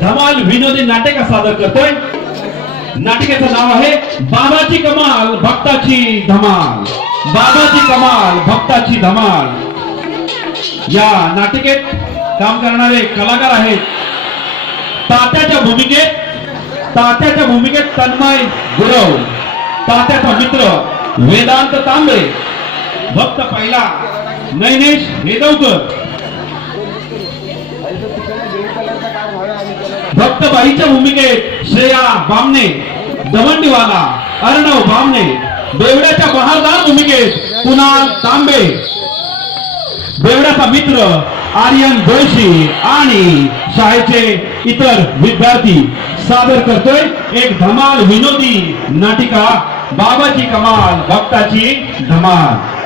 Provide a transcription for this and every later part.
धमाल विनोदी नाटक सादर करतोय. नाटिकेचं नाव आहे बाबाची कमाल भक्ताची धमाल. बाबाची कमाल भक्ताची धमाल. या नाटिकेत काम करणारे कलाकार आहेत. तात्याच्या भूमिकेत तात्याच्या भूमिकेत तन्मय गुरव तात्याचा मित्र वेदांत तांबे भक्त पहिला नैनेश हेदवकर. भक्त बाईच्या भूमिकेत श्रेया बामणे दवंडीवाला अर्णव बामणे बेवड्याच्या बहारदार भूमिकेत कुणाल तांबे. बेवड्याचा मित्र आर्यन जोशी आणि शाळेचे इतर विद्यार्थी. सादर करतोय एक धमाल विनोदी नाटिका बाबाची कमाल भक्ताची धमाल.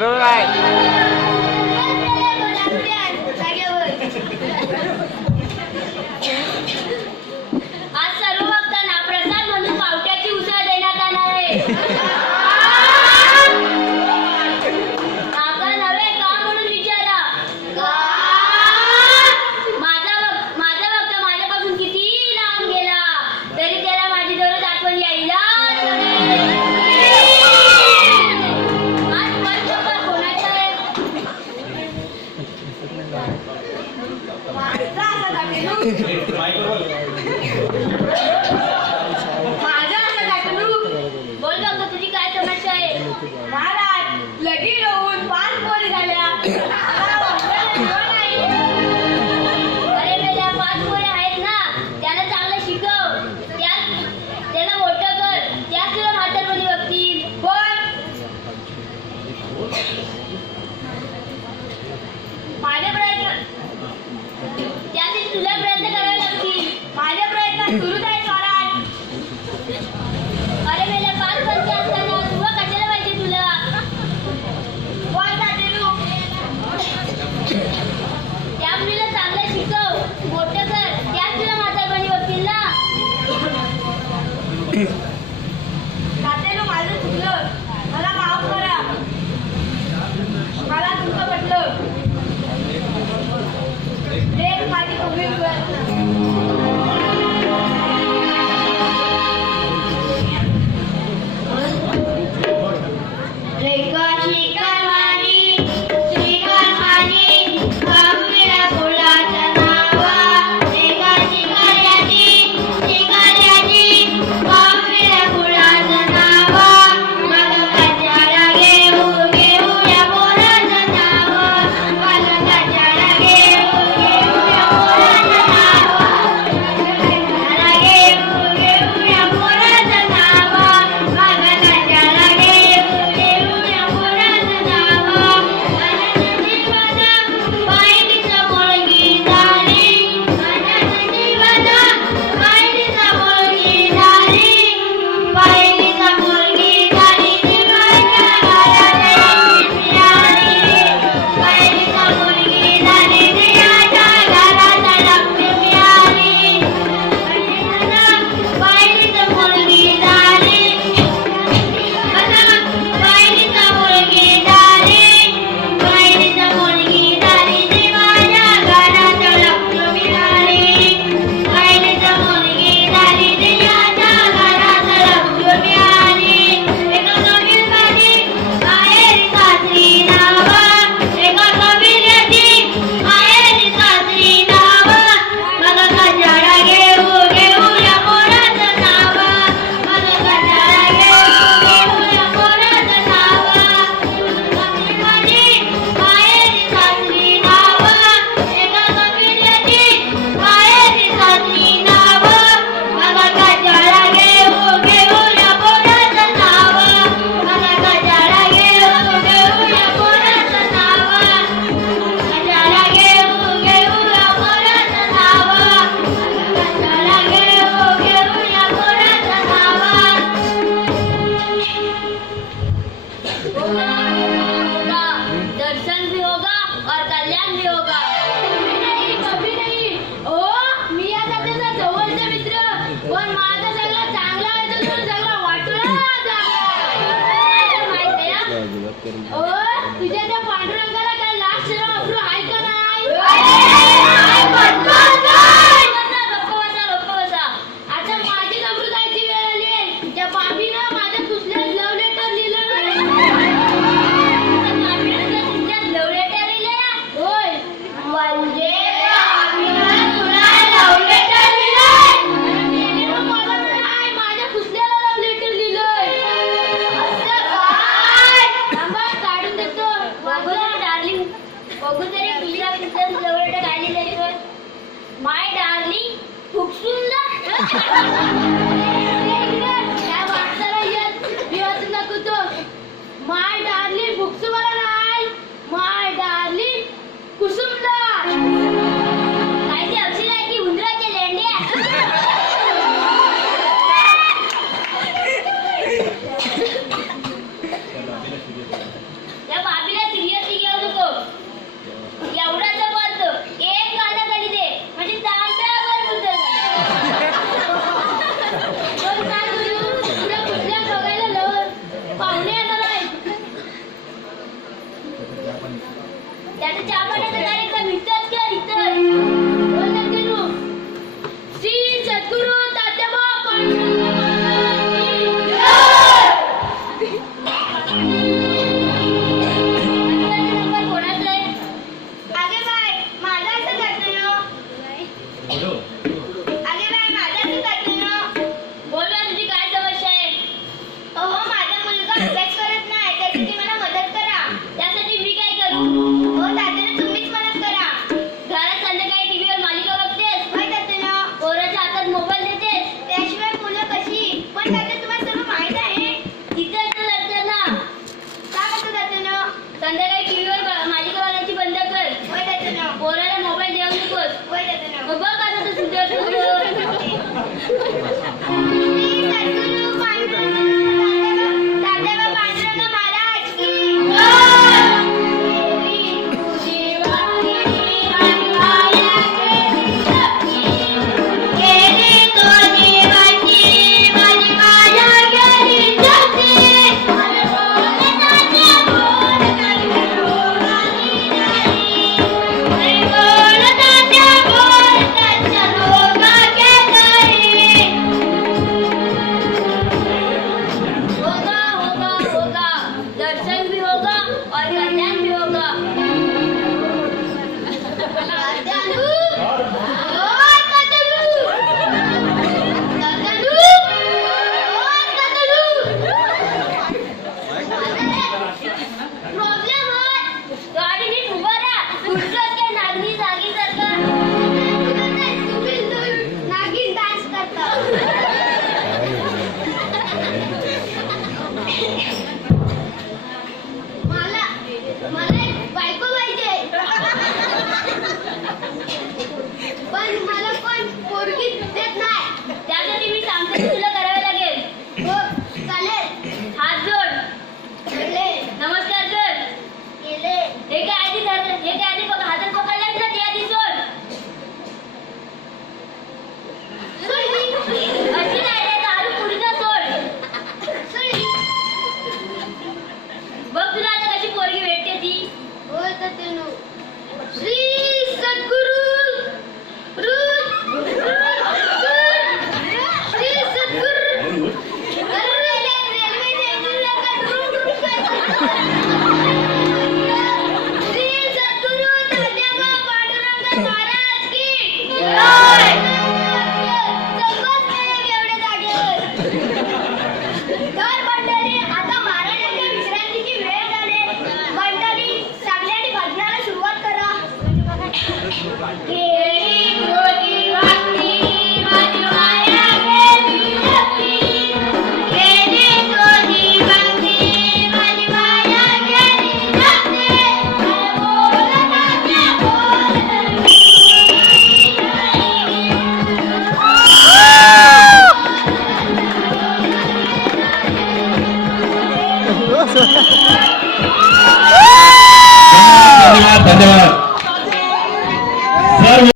All right.